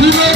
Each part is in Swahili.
Viva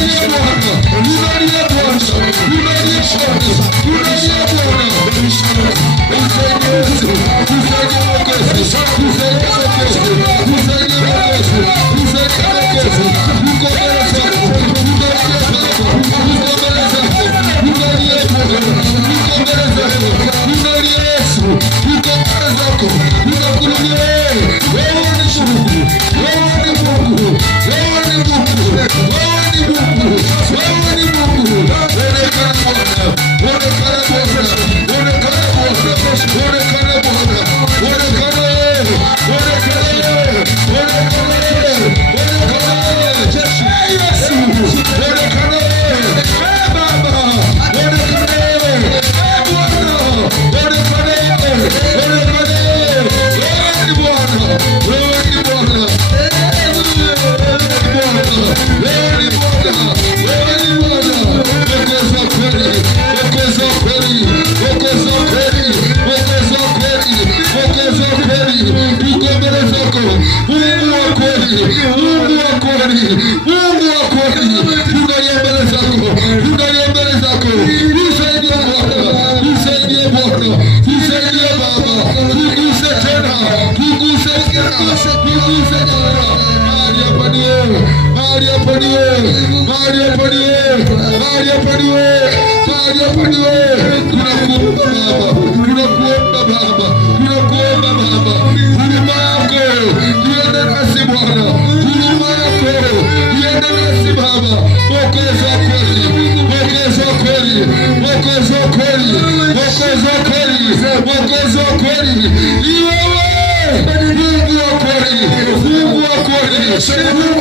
Chegou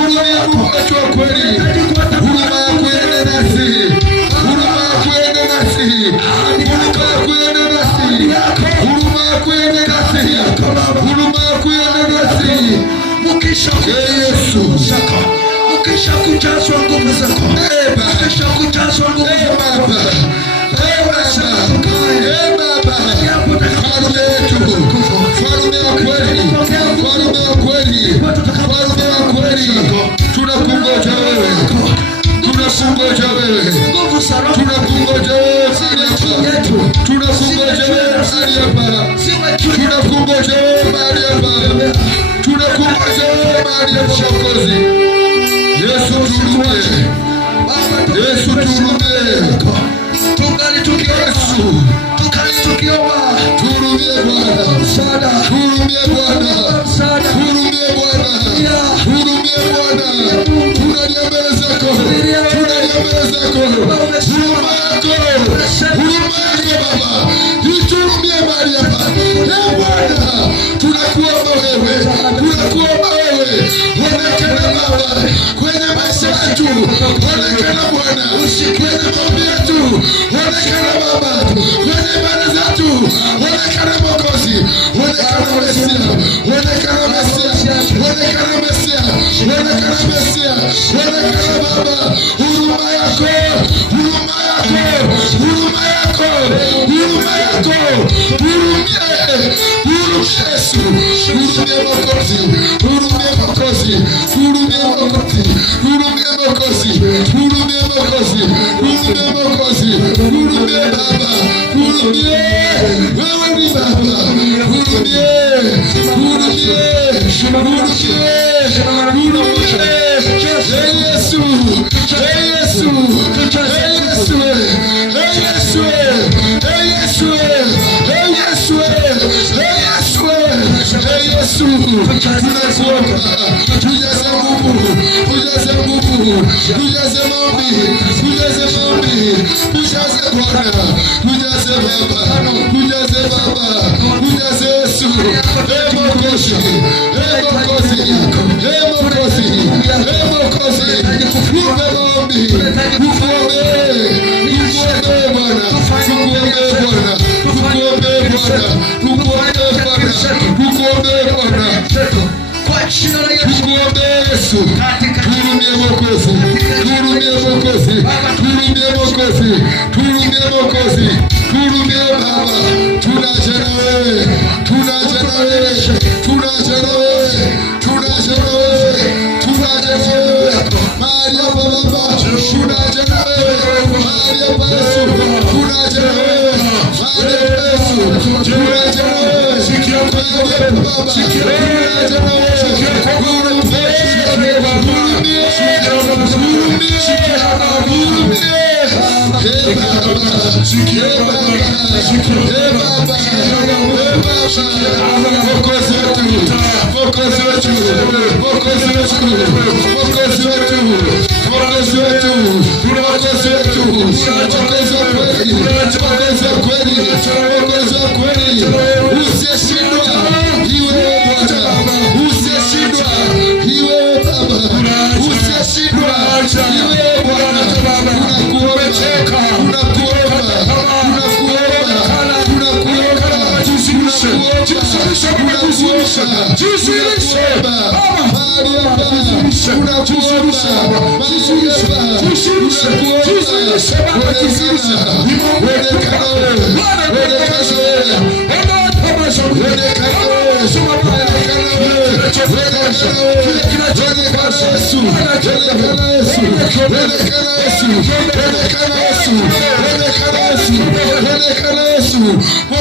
Huruma yako Baba, kwenye maisha yetu onekana Bwana, kwenye maombi yetu onekana Baba, kwenye ibada zetu onekana Mwokozi, onekana Mesia, onekana Mesia, onekana Mesia, onekana Mesia, onekana Baba, huruma yako, huruma yako, huruma yako, huruma yako, hurumie, hurumie Yesu, hurumie Mwokozi, hurumie Mwokozi, hurumie Mwokozi, hurumie Mwokozi, hurumie Mwokozi, hurumie Mwokozi, hurumie Baba, hurumie, wewe ni Baba, hurumie, hurumie, hurumie, Yesu, Yesu, Yesu, Yesu, Yesu, Yesu, tunakuomba, tujaze nguvu, tujaze nguvu, tujaze maombi, tujaze maombi, tujaze Bwana, tujaze Baba, tujaze Baba, tujaze Yesu, Mwokozi, Mwokozi, Mwokozi, Mwokozi, tupe maombi, tukuombe, tukuombe Bwana, tukuombe Bwana, tukuombe Bwana, tukuombe Bwana, tukuombe Bwana, kwa jina la Yesu, tukuombe Yesu, hurumie Mwokozi, hurumie Mwokozi, hurumie Mwokozi, hurumie Mwokozi, hurumie Baba, tunaja na wewe, tunaja na wewe, tunaja na wewe, tunaja na wewe, tunaja na wewe, mahali hapa Baba, tunaja na wewe, mahali hapa Yesu, tunaja na wewe, mahali hapa Yesu, tunaja na wewe, mahali hapa Baba, tunaja na wewe,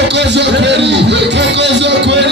Mwokozi wa kweli, Mwokozi wa kweli,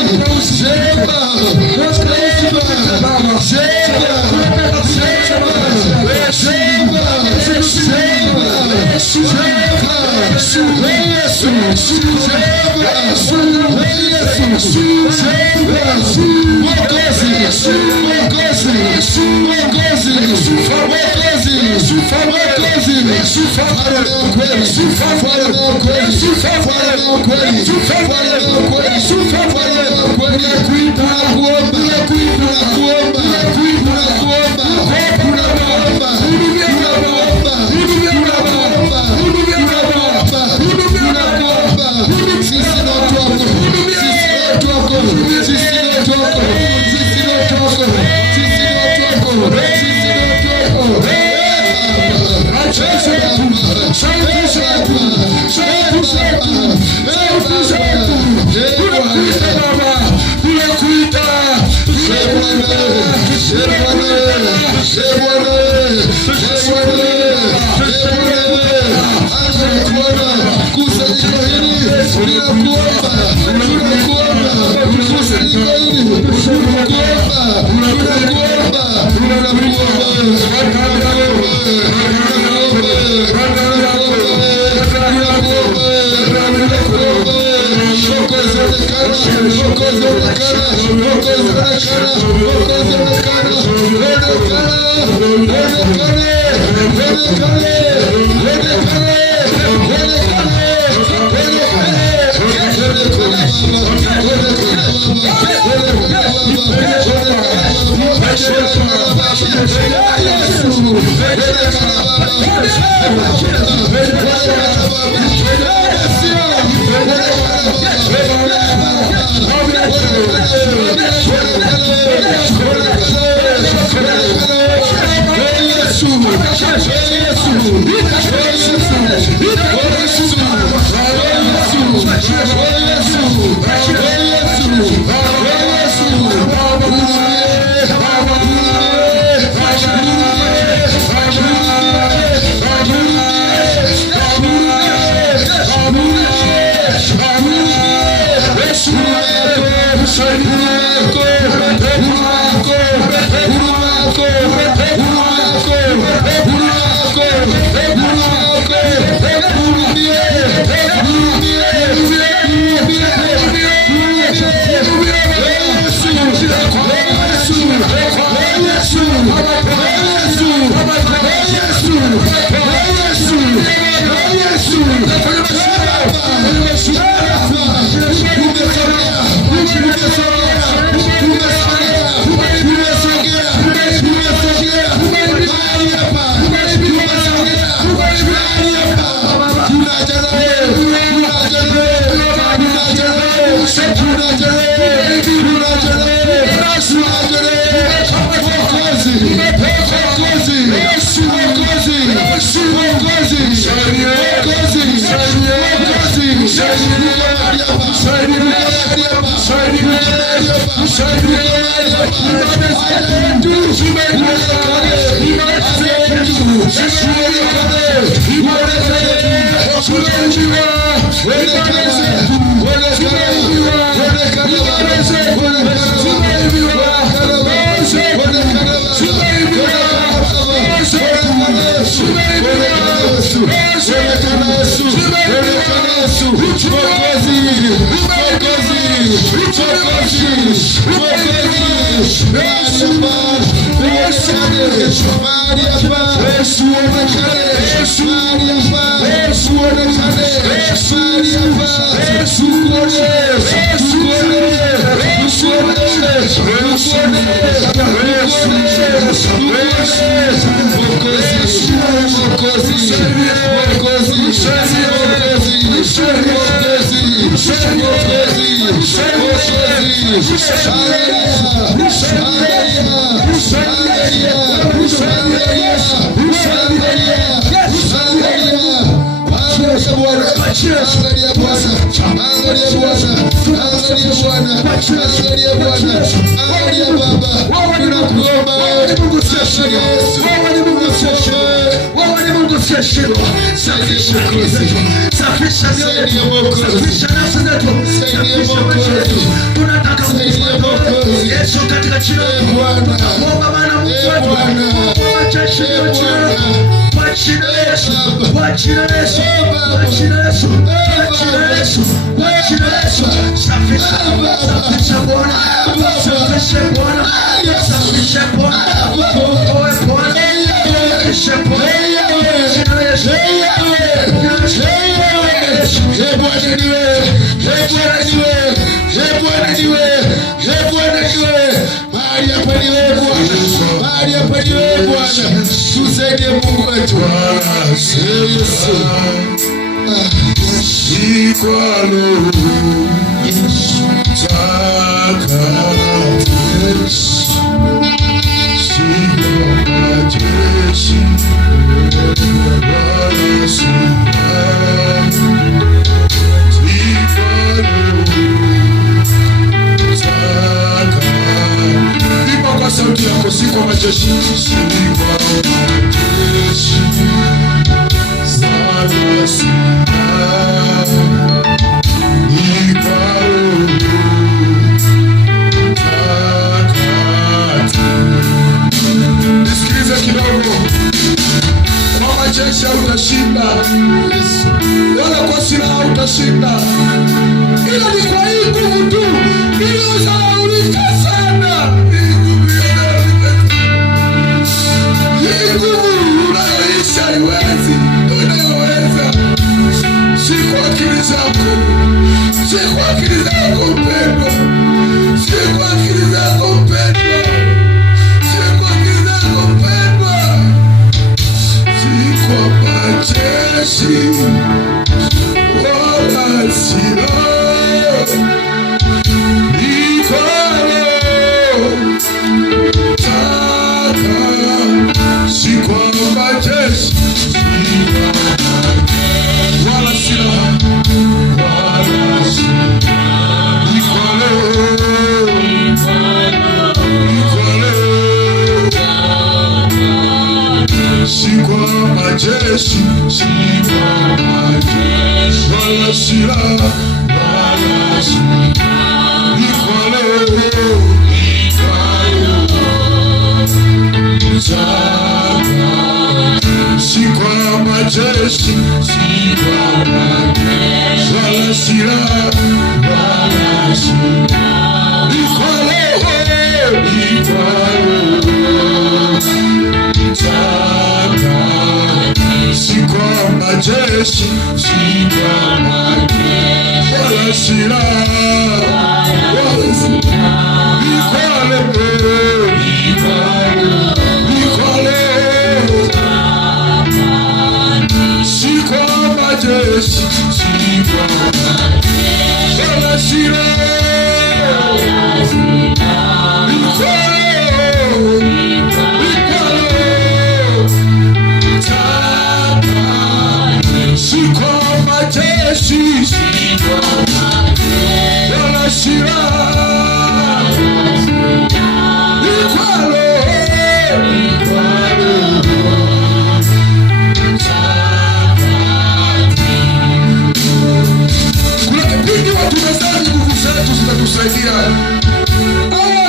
Sheba,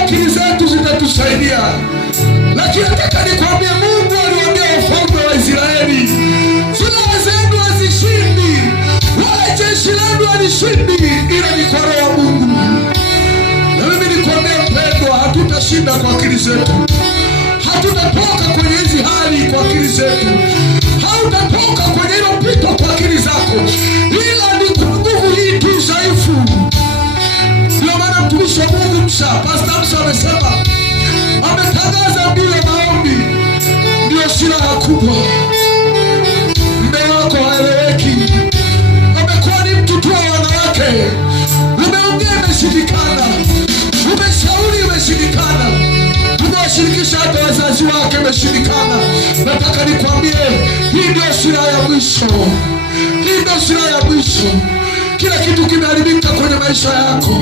Akili zetu zitatusaidia, lakini nataka nikwambie, Mungu aliwaambia ufalme wa Israeli, silaha zenu hazishindi wala jeshi lenu halishindi, ila ni kwa Roho wa Mungu. Na mimi nikwambie mpendwa, hatutashinda kwa akili zetu, hatutatoka kwenye hizi hali kwa akili zetu, hautatoka kwenye hilo pito kwa akili zako, ila ni kwa nguvu hii tu dhaifu. Ndio maana mtumishi wa Mungu Pastor Musa amesema, ametangaza mbio maombi ndio silaha kubwa. Mume wako haeleweki, amekuwa ni mtu tu wa wanawake, umeongea imeshindikana, umeshauri imeshindikana, umewashirikisha hata wazazi wake imeshindikana. Nataka nikwambie, hii ndio silaha ya mwisho, hii ndio silaha ya mwisho. Kila kitu kimeharibika kwenye maisha yako,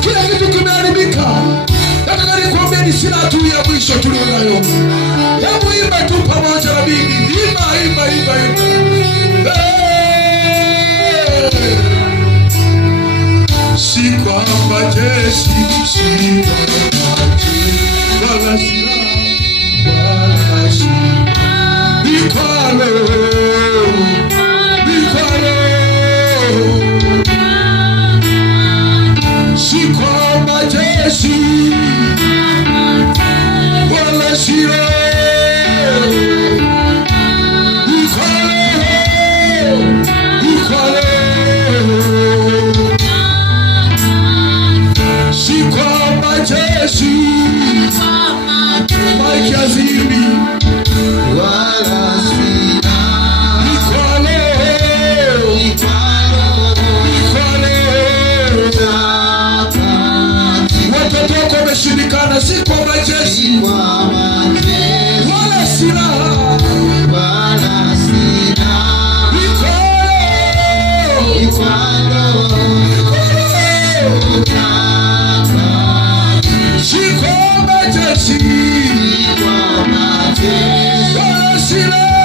kila kitu kimeharibika. Nataka nikwambie, ni silaha tu ya mwisho tulio nayo. Hebu imba tu pamoja na mimi, imba, imba, imba, imba. Si kwa majeshi, si kwa majeshi, wala silaha, wala silaha, ni kwa Roho, ni kwa Roho. Si kwa majeshi wala silaha, ni kwa Roho, ni kwa Roho. Si kwa majeshi Mike Azimbi wala silaha, ni kwa Roho, ni kwa wameshindikana. Si kwa majeshi wala silaha, ni kwa Roho. Si kwa majeshi wala silaha,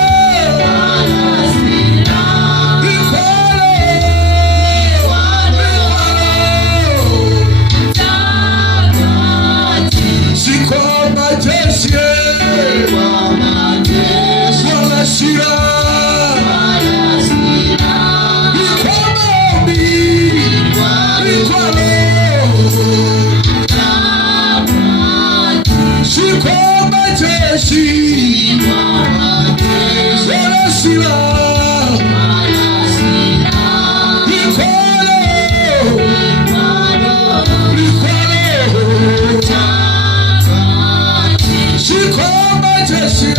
ni kwa kwa majeshi wala silaha, ni kwa maombi, ni kwa Roho. Si kwa majeshi wala silaha, ni kwa Roho, ni kwa Roho. Si kwa majeshi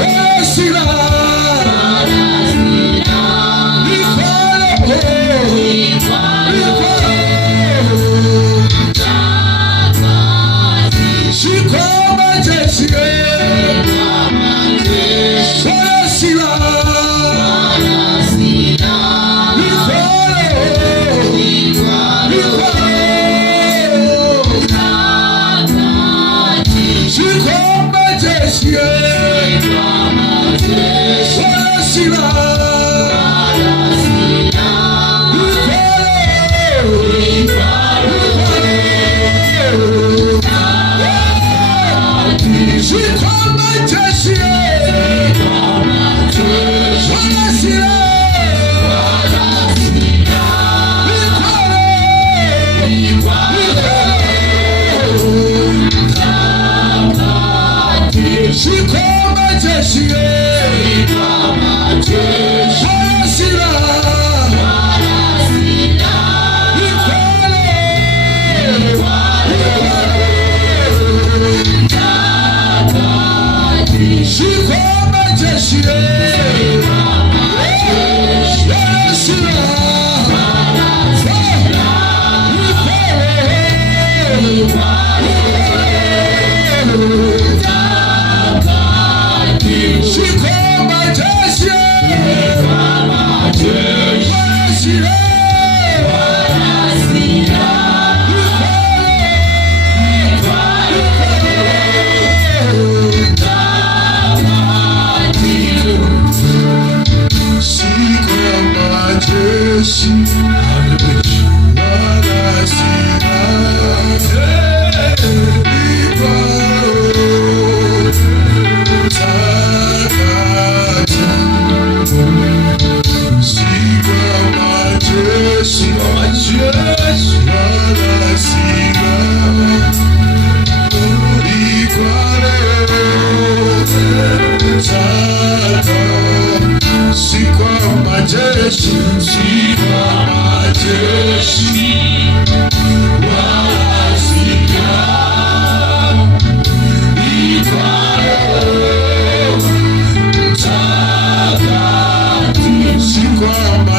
wala silaha, ni kwa Roho, ni kwa Roho. Si kwa majeshi wala silaha, ni kwa Roho, ni kwa Roho. Si kwa majeshi wala silaha, ni kwa Roho, ni kwa Roho. Si kwa majeshi wala silaha, ni kwa Roho, ni kwa Roho. Si kwa majeshi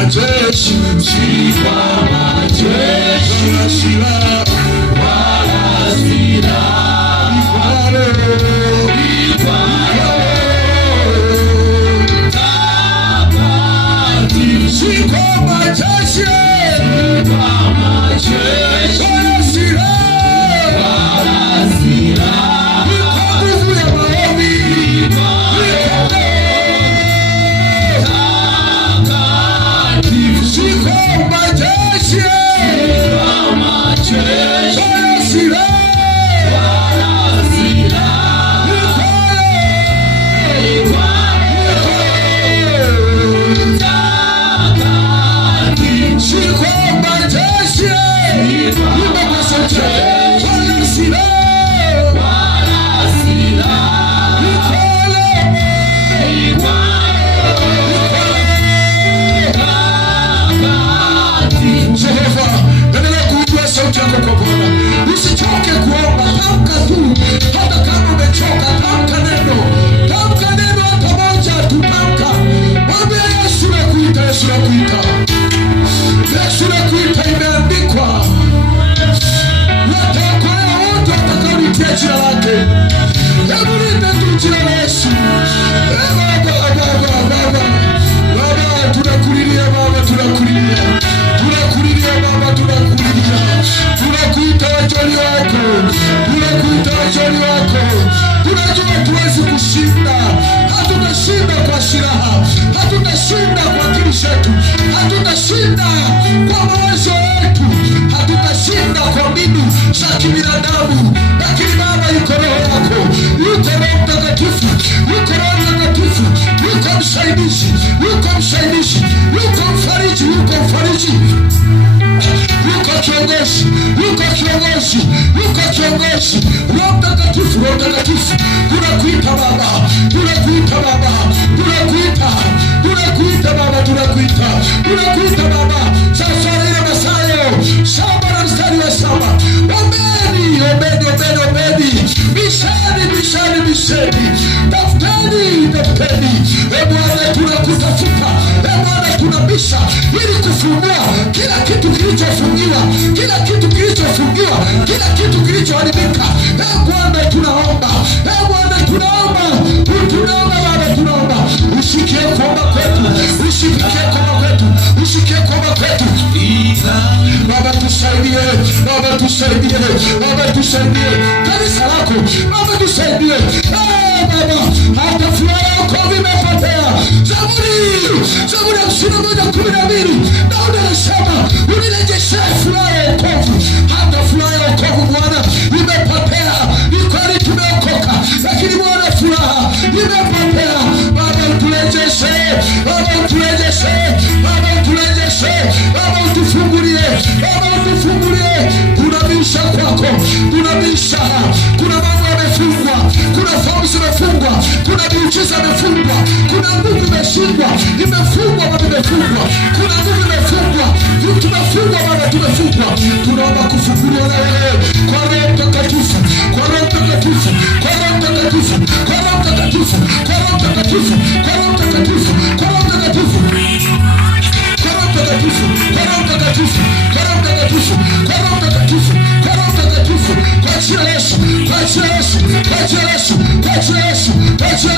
majeshi, wala sina hatutashinda kwa mawazo yetu, hatutashinda kwa mbinu za kibinadamu, lakini Baba, yuko Roho yako, yuko Roho Mtakatifu, yuko Roho Mtakatifu, yuko msaidizi, yuko msaidizi, yuko mfariji, yuko mfariji, yuko kiongozi, yuko kiongozi, yuko kiongozi. Roho Mtakatifu, Roho Mtakatifu, tunakuita Baba, tunakuita Baba, tunakuita, tunakuita Baba, tunakuita, tunakuita Baba. Sasa ile Mathayo 7 na mstari wa 7, ombeni, ombeni, ombeni, ombeni, bisheni, bisheni, bisheni, tafuteni, tafuteni. Bwana, tunakutafuta Bwana, tunabisha ili kufungua kila kitu kilichofungiwa, kila kitu kilichofungiwa, kila kitu kilichoharibika. Bwana, tunaomba Bwana, tunaomba, tunaomba Baba, tunaomba usikie kuomba kwetu, usikie kuomba kwetu, usikie kuomba kwetu Baba, tusaidie Baba, tusaidie Baba, tusaidie kanisa lako Baba, tusaidie Baba, hata furaha yako imepotea. Zaburi 51:12, Daudi anasema unirejeshe furaha ya wokovu. Hata furaha ya wokovu Bwana imepotea. Ni kweli tumeokoka, lakini Bwana furaha imepotea. Baba, turejeshe Baba, turejeshe Baba, turejeshe Baba, utufungulie Baba, utufungulie. Tunabisha kwako, tunabisha. Kuna mambo yamefungwa, kuna fahamu zimefungwa, kuna miujiza imefungwa, kuna nguvu imeshindwa, imefungwa Baba, imefungwa, kuna nguvu imefungwa, tumefungwa Baba, tumefungwa. Tunaomba kufunguliwa na wewe kwa Roho Mtakatifu, kwa Roho Mtakatifu, kwa Roho Mtakatifu, kwa Roho Mtakatifu, kwa Roho Mtakatifu, kwa Roho Mtakatifu, kwa Roho Mtakatifu, kwa Roho Mtakatifu, kwa Roho Mtakatifu, kwa Roho Mtakatifu, kwa Roho Mtakatifu, kwa Roho Mtakatifu, kwa jina la Yesu, kwa jina la Yesu, kwa jina la Yesu, kwa jina la Yesu, kwa jina